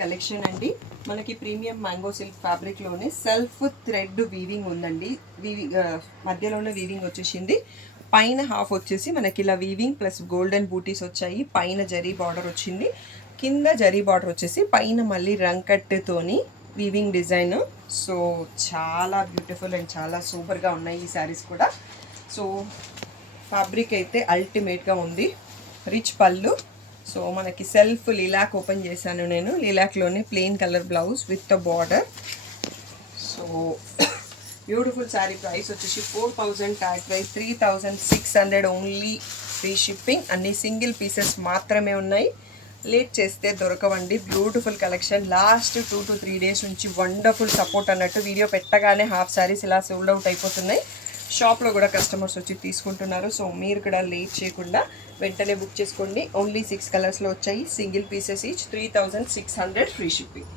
Collection అండి. మనకి premium mango silk fabric లోనే సెల్ఫ్ థ్రెడ్ వీవింగ్ ఉందండి. మధ్యలోనే వీవింగ్ వచ్చేసింది. పైన హాఫ్ వచ్చేసి మనకి ఇలా వీవింగ్ ప్లస్ గోల్డెన్ బూటీస్ వచ్చాయి. పైన జరీ బార్డర్ వచ్చింది. కింద జరీ బార్డర్ వచ్చేసి పైన మళ్ళీ రంకట్టుతోని వీవింగ్ డిజైన్. సో చాలా బ్యూటిఫుల్ అండ్ చాలా సూపర్గా ఉన్నాయి ఈ శారీస్ కూడా. సో ఫ్యాబ్రిక్ అయితే అల్టిమేట్గా ఉంది. రిచ్ పళ్ళు. సో మనకి సెల్ఫ్ లీలాక్ ఓపెన్ చేశాను నేను. లీలాక్లోనే plain colour blouse with the border. So beautiful sari price వచ్చేసి 4000, tag price 3600 only. Free shipping. అన్ని సింగిల్ పీసెస్ మాత్రమే ఉన్నాయి. లేట్ చేస్తే దొరకవండి. Beautiful collection. Last 2 to 3 days నుంచి వండర్ఫుల్ సపోర్ట్ అన్నట్టు. వీడియో పెట్టగానే హాఫ్ శారీస్ ఇలా సోల్డ్ అవుట్ అయిపోతున్నాయి. షాప్లో కూడా కస్టమర్స్ వచ్చి తీసుకుంటున్నారు. సో మీరు కూడా లేట్ చేయకుండా వెంటనే బుక్ చేసుకోండి. ఓన్లీ 6 కలర్స్లో వచ్చాయి. Single pieces each 3600 free shipping.